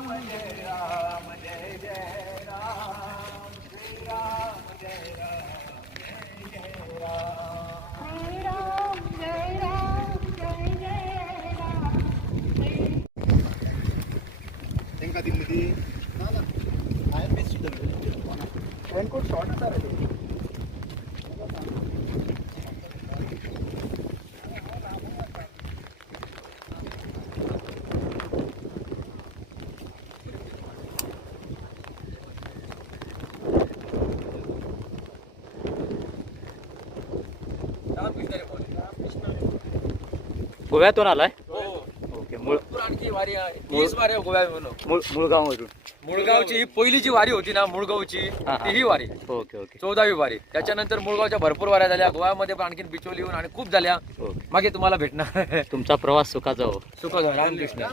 राम जय राम जय जय राम श्री राम जय राम जय जय राम जय राम। जय जय ना ना। आई मिस द शॉर्ट आता गोव्यातून आलाय? हो. ओके मूळ भरपूर आणखी वारी आहे. तीस वारी आहे गोव्यामधून मूळ मुळगाववरून मुळगावची ही पहिली जी वारी होती ना मुळगावची. हा. ती ही वारी. Okay okay. चौदावी वारी. त्याच्यानंतर मुळगावच्या भरपूर वाऱ्या झाल्या. गोव्यामध्ये पण आणखी बिचोलीहून आणि खूप झाल्या. ओके. मागे तुम्हाला भेटणार. तुमचा प्रवास सुखाचा हो. सुख रामकृष्ण.